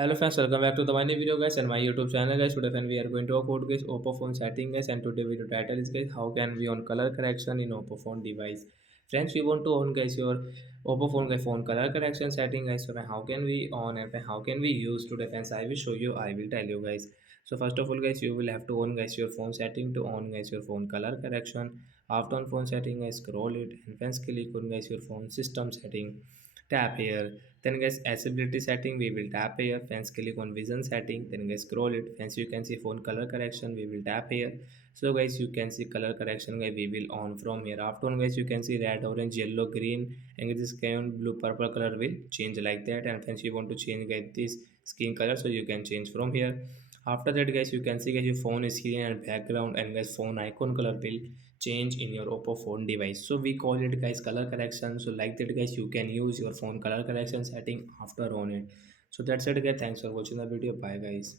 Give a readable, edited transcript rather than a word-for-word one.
Hello friends, welcome back to the my new video guys and my YouTube channel guys. Today friend, we are going to talk about guys Oppo phone setting guys, and today video title is guys how can we on color correction in Oppo phone device. Friends, we want to on guys your Oppo phone guys phone color correction setting guys. So how can we on and how can we use today friends? I will show you. I will tell you guys. So first of all guys, you will have to on guys your phone setting to on guys your phone color correction. After on phone setting guys, scroll it and friends click on guys your phone system setting. Tap here, then guys accessibility setting we will tap here, friends click on vision setting, then guys scroll it, friends you can see phone color correction we will tap here. So guys you can see color correction guys we will on from here. After on guys you can see red, orange, yellow, green, and this kind blue, purple color will change like that. And friends you want to change guys this skin color, so you can change from here. After that guys you can see guys your phone is here and background, and guys phone icon color will change in your Oppo phone device. So we call it guys color correction. So like that guys you can use your phone color correction setting after on it. So that's it guys, thanks for watching the video, bye guys.